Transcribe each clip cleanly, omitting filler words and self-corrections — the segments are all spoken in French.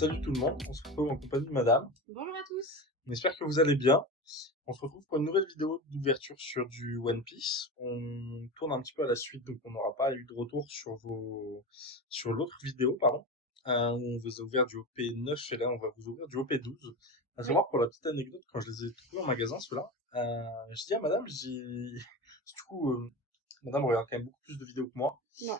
Salut tout le monde, on se retrouve en compagnie de madame. Bonjour à tous. On espère que vous allez bien. On se retrouve pour une nouvelle vidéo d'ouverture sur du One Piece. On tourne un petit peu à la suite, donc on n'aura pas eu de retour sur l'autre vidéo, pardon. Où on vous a ouvert du OP9 et là on va vous ouvrir du OP12. À Oui. savoir, pour la petite anecdote, quand je les ai trouvés en magasin, ceux-là, je dis à madame, je dis... Du coup, madame regarde quand même beaucoup plus de vidéos que moi. Non.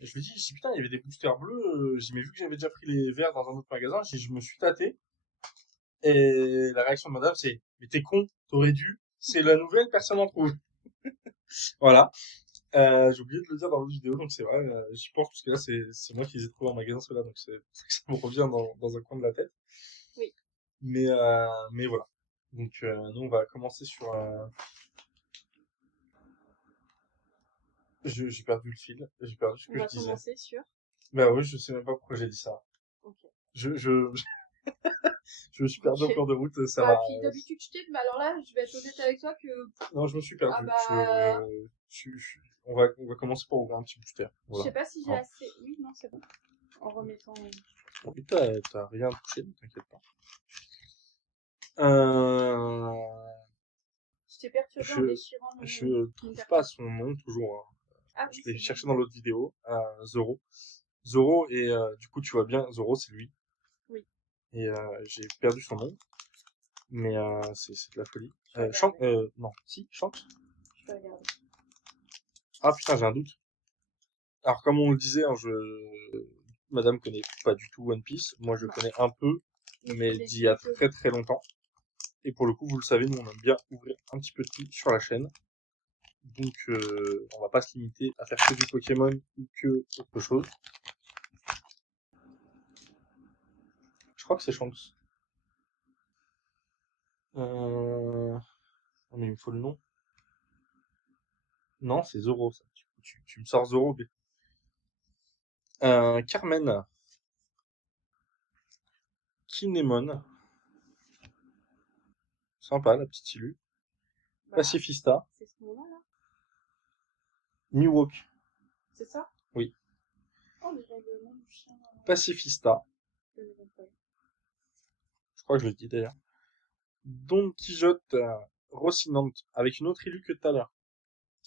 Je lui dis putain, il y avait des boosters bleus. J'ai dit, mais vu que j'avais déjà pris les verts dans un autre magasin, j'ai dit, je me suis tâté. Et la réaction de madame, c'est, mais t'es con, t'aurais dû. C'est la nouvelle, personne n'en trouve. Voilà. J'ai oublié de le dire dans l'autre vidéo, donc c'est vrai, j'y pense, parce que là, c'est moi qui les ai trouvés en magasin, ceux-là, donc c'est pour ça que ça me revient dans un coin de la tête. Oui. Mais voilà. Donc, nous, on va commencer sur, j'ai perdu le fil, j'ai perdu ce On que je va disais. commencer sur. Bah oui, je sais même pas pourquoi j'ai dit ça. Ok. Je me suis perdu en Ok. cours de route, ça Bah, va. puis d'habitude, je t'aide, mais alors là, je vais être honnête avec toi que. Non, je me suis Ah perdu. bah. On va commencer par ouvrir un petit booster. Je sais Voilà. pas si j'ai Hein. assez. Oui, non, c'est bon. En remettant. Bon, et t'as rien touché, ne t'inquiète pas. Euh, Je t'ai perturbé en je, déchirant je mon trouve carton. pas son nom toujours. Hein. Ah Je oui, l'ai c'est cherché bon. dans l'autre vidéo. Zoro. Zoro, et du coup, tu vois bien, Zoro, c'est lui. Oui. Et j'ai perdu son nom. Mais c'est de la folie. Je vais Shanks, regarder. non, si, Shanks. Je vais regarder. Ah putain, j'ai un doute. Alors, comme on le disait, hein, madame connaît pas du tout One Piece. Moi, je Non. connais un peu, mais d'il y a très très longtemps. Et pour le coup, vous le savez, nous, on aime bien ouvrir un petit peu de tout sur la chaîne. Donc, on va pas se limiter à faire que du Pokémon ou que autre chose. Je crois que c'est Shanks. Oh, mais il me faut le nom. Non, c'est Zoro, ça. Tu me sors Zoro, B. Carmen. Kinemon. Sympa, la petite Ilu. Bah, Pacifista. c'est ce moment-là. Miwok. C'est ça? Oui. Oh, on dirait le nom du chien. Pacifista. Je ne sais pas. Je crois que je l'ai dit d'ailleurs. Don Quijote, Rocinante, avec une autre élue que tout à l'heure.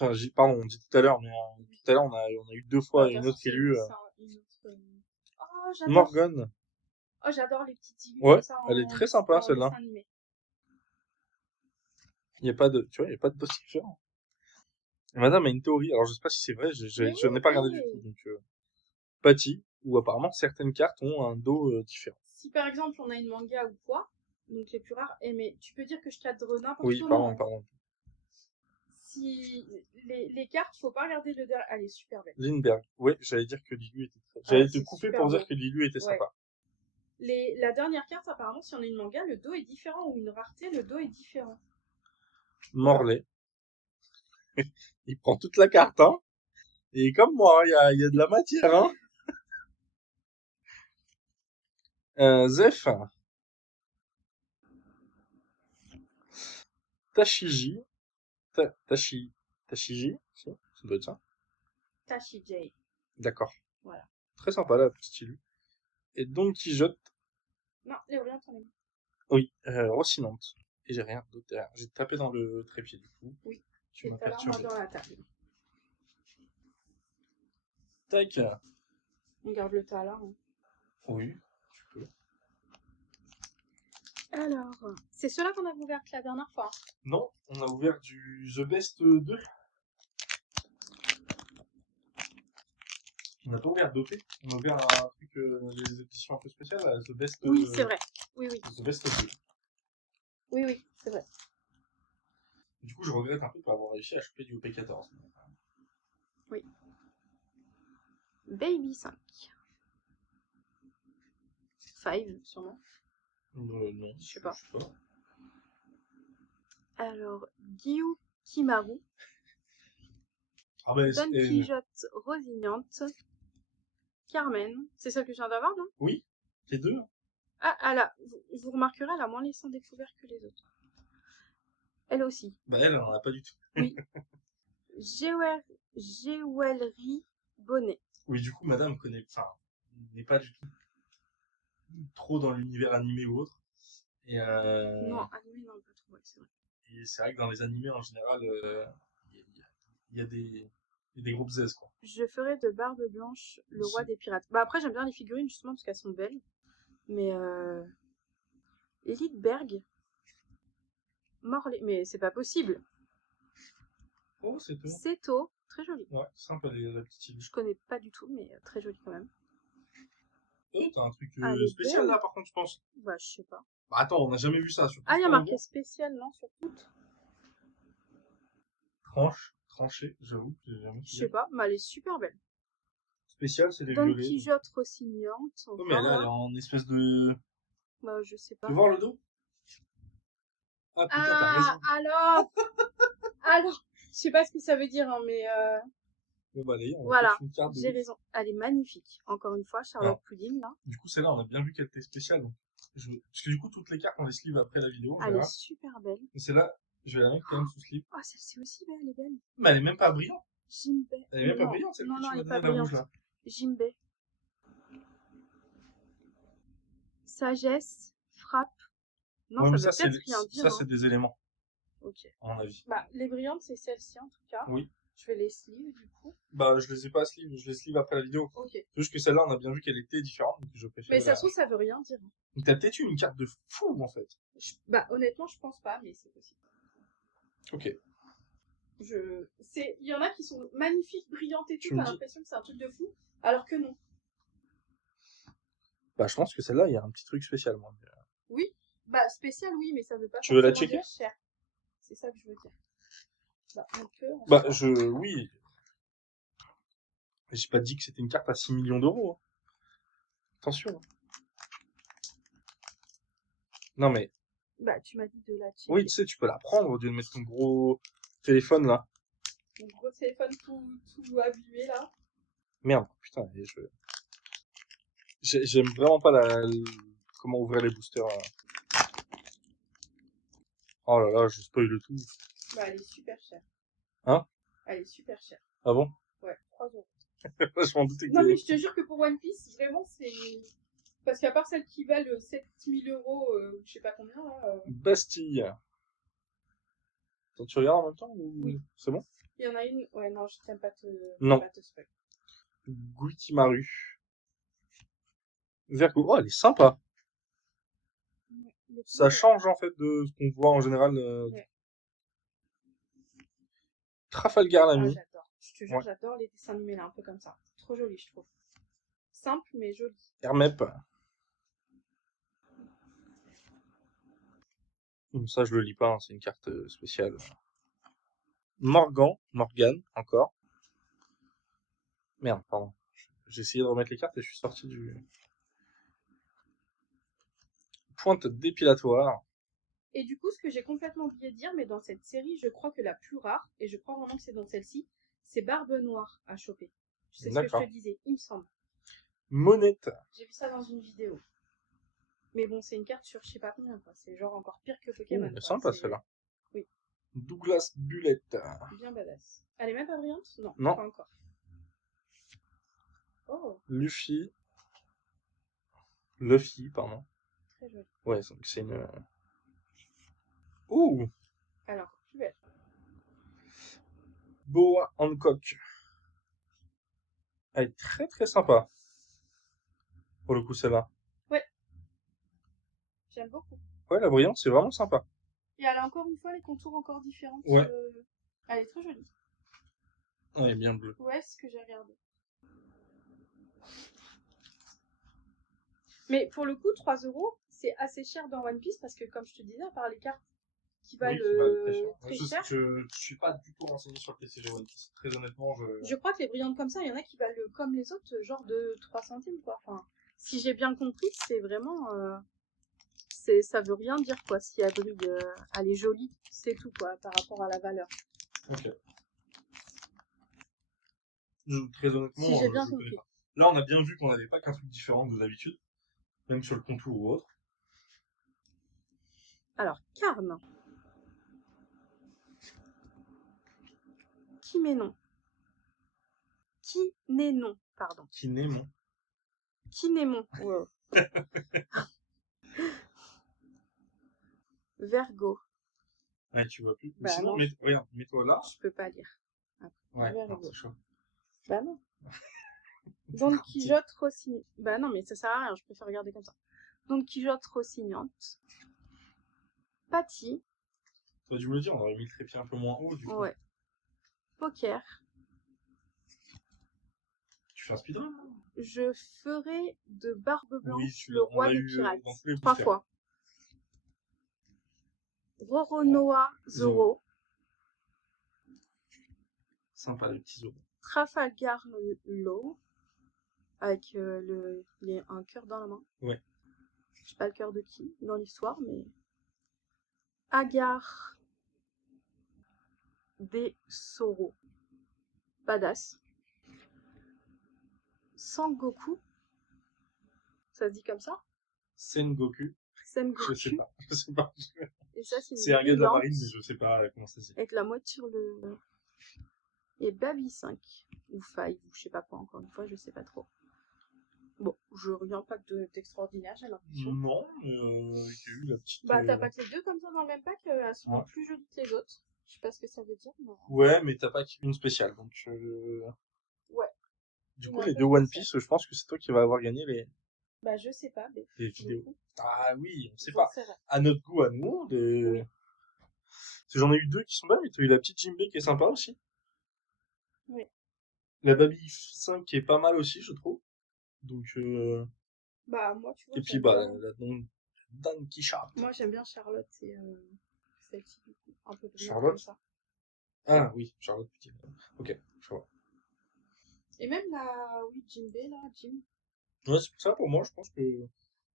Enfin, pardon, on dit tout à l'heure, mais tout à l'heure, on a eu deux Bah, fois de toute une façon, autre c'est élue. une autre. Oh, j'adore. Morgane. Oh, j'adore les petites illus Ouais, comme ça elle est très sympa, en celle-là. dessin animé. Il y a pas de, tu vois, il y a pas de dossier. Et madame a une théorie, alors je sais pas si c'est vrai, Mais j'en ai pas regardé du tout, oui! donc, Patty, où apparemment certaines cartes ont un dos différent. Si par exemple on a une manga ou quoi, donc les plus rares, mais tu peux dire que je cadre n'importe Oui, comment. Hein. pardon. Si les cartes, faut pas regarder le derrière. Elle est super belle. Lindbergh. Ouais, j'allais dire que Lilu était très... Ah, J'allais te c'est couper super pour beau. dire que Lilu était Ouais. sympa. La dernière carte, apparemment, si on a une manga, le dos est différent, ou une rareté, le dos est différent. Morlaix. Il prend toute la carte, hein. Et comme moi, il y a de la matière, hein. Zeph. Tashiji. Tashiji. Si, ça doit être ça. Tashi J. D'accord. Voilà. Très sympa, la petite Ilu. Et Don Quijote. Non, Léolien, t'en es. Oui, Rocinante. Et j'ai rien d'autre derrière. J'ai tapé dans le trépied, du coup. Oui. Tu Et m'as tout à l'heure, moi, perturbé. dans la table. Tac. On garde le talent. Hein. Oui, tu peux. Alors, c'est ceux-là qu'on a ouvert la dernière fois. Non, on a ouvert du The Best 2. On n'a pas ouvert d'OP. On a ouvert un truc, les éditions un peu spéciales, The Best. Oui, c'est vrai. Oui. The Best 2. Oui, c'est vrai. Du coup, je regrette un peu de pas avoir réussi à choper du OP14. Oui. Baby 5. 5, sûrement. Non, Je sais pas. Je sais pas. Alors, Gyu Kimaru. Ah ben, Don Quijote Rosignante. Carmen. C'est celle que je viens d'avoir, non? Oui, les deux. Ah là, vous remarquerez, elle a moins les seins découverts que les autres. Elle aussi. Bah elle en a pas du tout. Oui. Jewelry Bonnet. Oui, du coup, madame connaît, enfin, n'est pas du tout. trop dans l'univers animé ou autre. Et, Non, animé, non, pas trop, ouais, c'est vrai. et c'est vrai que dans les animés, en général, il y a des groupes Z, quoi. Je ferais de Barbe Blanche le roi des pirates. Bah après, j'aime bien les figurines, justement, parce qu'elles sont belles. Mais Lidberg, Morlaix, mais c'est pas possible. Oh, c'est tout. Seto, très joli. Ouais, sympa la petite île. Je connais pas du tout, mais très joli quand même. Oh, t'as un truc Ah, elle est spécial belle. là, par contre, je pense. Bah, je sais pas. Bah attends, on n'a jamais vu ça, surtout Ah, il y a pour marqué spécial, non, sur toutes. tranché, j'avoue, j'ai jamais Je sais fait. pas, mais elle est super belle. Spécial, c'est les Don violets. Donc. Quijote rossignante, Oh, mais encore là, elle là. est en espèce de. Bah, je sais Tu veux pas. voir le dos? Ah putain, t'as Ah, raison. alors, je sais pas ce que ça veut dire, hein, mais Bon, bah d'ailleurs, on a voilà, peut-être une carte de j'ai ouf. raison. Elle est magnifique. Encore une fois, Charlotte Alors, Pudding, là. du coup, celle-là, on a bien vu qu'elle était spéciale. Donc parce que du coup, toutes les cartes, on les sleeve après la vidéo, en Elle est général. super belle. Et celle-là, je vais la mettre quand même sous sleeve. Oh, celle-ci aussi, elle est belle. Mais elle est même pas brillante. Jimbei. Elle est même pas Non, brillante, celle non, que non, tu elle m'as est pas donnée, la rouge, brillante. là. Jimbei. Sagesse, frappe. Non, Ouais, ça mais veut peut-être rien dire, ça, hein. c'est des éléments, Ok. à mon avis. Bah, les brillantes, c'est celle-ci en tout cas. Oui. Je vais les sleeve du coup. Bah, je les ai pas sleeve, je les sleeve après la vidéo. Ok. C'est juste que celle-là, on a bien vu qu'elle était différente, donc je Mais préférais ça la. se trouve, ça veut rien dire, hein. Donc, t'as peut-être eu une carte de fou, en fait. Bah, honnêtement, je pense pas, mais c'est possible. Ok. Il y en a qui sont magnifiques, brillantes et tout, Tu me t'as dis. l'impression que c'est un truc de fou, alors que non. Bah, je pense que celle-là, il y a un petit truc spécial, moi. Oui, bah spécial, oui, mais ça veut pas Tu veux la forcément checker? dire cher. C'est ça que je veux dire. Bah, on peut, en Bah, soi. oui. J'ai pas dit que c'était une carte à 6 millions d'euros, hein. Attention, hein. Non, mais, Bah, tu m'as dit de la oui, checker. tu sais, tu peux la prendre au lieu de mettre ton gros téléphone, là. Mon gros téléphone tout abîmé, là. Merde, putain, j'aime vraiment pas comment ouvrir les boosters, là. Oh là là, je spoil le tout. Bah, elle est super chère. Hein? Elle est super chère. Ah bon? Ouais, 3 euros. Je m'en doutais que Non, mais je te jure que pour One Piece, vraiment, c'est... Parce qu'à part celles qui valent 7000 euros, je sais pas combien, là... Bastille. Attends, tu regardes en même temps ou Oui. c'est bon? Il y en a une... Ouais, non, je t'aime pas Non. pas te spoil. Guitimaru. Vergo. Oh, elle est sympa. Ouais, Ça change en fait de ce qu'on voit en général. Ouais. Trafalgar Ah, Lamy. j'adore. Je te jure, Ouais. j'adore les dessins animés là, un peu comme ça. Trop joli, je trouve. Simple, mais joli. Hermep. Ça, je le lis pas, hein, c'est une carte spéciale. Morgan, encore. Merde, pardon. J'ai essayé de remettre les cartes et je suis sorti du. Pointe dépilatoire. Et du coup, ce que j'ai complètement oublié de dire, mais dans cette série, je crois que la plus rare, et je crois vraiment que c'est dans celle-ci, c'est Barbe Noire à choper. C'est ce que je te D'accord. disais, il me semble. Monette. J'ai vu ça dans une vidéo. Mais bon, c'est une carte sur je sais pas combien, quoi. C'est genre encore pire que Pokémon, Oh, quoi. sympa C'est celle-là. Oui. Douglas Bullette. bien badass. Elle est même pas brillante? Non, Non. pas encore. Oh, Luffy, pardon. très joli. Ouais, donc c'est une. Ouh, Elle est encore plus belle. Boa Hancock. Elle est très très sympa. Pour le coup, celle-là. Ouais, j'aime beaucoup. Ouais, la brillante, c'est vraiment sympa. Et elle a encore une fois les contours encore différents. Ouais. Elle est très jolie. Elle est bien bleue. Ouais, c'est ce que j'ai regardé. Mais pour le coup, 3 euros, c'est assez cher dans One Piece parce que, comme je te disais, à part les cartes qui valent très cher, Je suis pas du tout renseigné sur le TCG One Piece. Très honnêtement, je crois que les brillantes comme ça, il y en a qui valent comme les autres, genre de 3 centimes, quoi. Enfin, si j'ai bien compris, c'est vraiment... ça veut rien dire, quoi. Si elle brille, elle est jolie, c'est tout, quoi, par rapport à la valeur. Ok. Très honnêtement, Si j'ai bien je compris. connais pas. Là, on a bien vu qu'on n'avait pas qu'un truc différent de d'habitude. Même sur le contour ou autre. Alors, Carne. Kiménon. Kinénon, pardon. Kinémon. Kinémon. Ouais. Vergo. Ouais, tu vois plus. Mais Bah sinon, non, regarde, mets-toi là. je peux pas lire. Ouais, non, Vergo. c'est chaud. Bah non. Don Quichotte Rossignante. Bah non, mais ça sert à rien, je préfère regarder comme ça. Don Quichotte Rossignante. Patty. T'aurais dû me le dire, on aurait mis le trépied un peu moins haut, du coup. Ouais. Poker. Tu fais un speedrun, là? Je ferai de Barbe Blanche Oui, le on roi l'a des eu pirates. dans tous les 3 boosters. fois. Roronoa Zoro. Sympa, les petits os. Trafalgar Law. Avec un cœur dans la main. Ouais. Je sais pas le cœur de qui dans l'histoire, mais. Agar des Soro. Badass. Sangoku. Ça se dit comme ça? Sengoku. Sengoku. Je sais pas. Je sais pas. Et ça, c'est une C'est un gars de la brillante marine, mais je sais pas comment ça se dit. avec la moitié sur le. Et Baby 5. Ou 5, ou je sais pas quoi, encore une fois, je sais pas trop. Bon, je reviens pas d'extraordinaire, j'ai l'impression. Non, j'ai eu la petite. Bah, t'as pas que les deux comme ça dans le même pack, elles sont Ouais. plus jolies que les autres. Je sais pas ce que ça veut dire, mais. Ouais, mais t'as pas qu'une spéciale, donc. Ouais. Du Une coup, un les peu deux One spéciale. Piece, je pense que c'est toi qui vas avoir gagné Bah, je sais pas, mais. les du vidéos. coup, Ah oui, on sait j'en pas. sais rien. À notre goût, à nous, Oui. Parce que j'en ai eu deux qui sont bien, mais t'as eu la petite Jimbei qui est sympa aussi. Oui. La Baby 5 qui est pas mal aussi, je trouve. Donc, Bah, moi, tu vois, et puis, j'aime bah, bien. la Don Quichotte. Moi, j'aime bien Charlotte et celle-ci, du coup. Un peu brillante Charlotte? comme ça. Ah oui, Charlotte Petit. Ok, je vois. Et même oui, Jinbei, là, Jim. Ouais, c'est pour ça, pour moi, je pense que.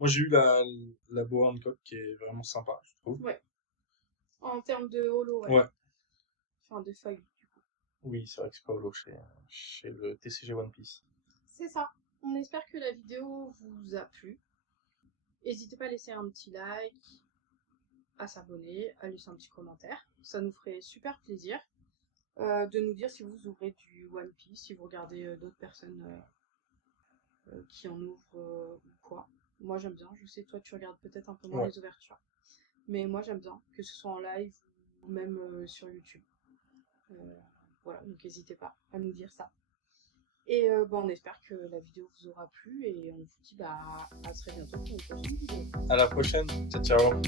Moi, j'ai eu la Boa Hancock qui est vraiment sympa, je trouve. Ouais. En termes de holo, ouais. Ouais. Enfin, de feuilles, du coup. Oui, c'est vrai que c'est pas holo chez le TCG One Piece. C'est ça. On espère que la vidéo vous a plu. N'hésitez pas à laisser un petit like, à s'abonner, à laisser un petit commentaire. Ça nous ferait super plaisir de nous dire si vous ouvrez du One Piece, si vous regardez d'autres personnes qui en ouvrent ou quoi. Moi j'aime bien, je sais toi tu regardes peut-être un peu moins Ouais. les ouvertures. Mais moi j'aime bien, que ce soit en live ou même sur YouTube. Voilà, donc n'hésitez pas à nous dire ça. Et on espère que la vidéo vous aura plu et on vous dit à très bientôt pour une prochaine vidéo. À la prochaine. Ciao, ciao.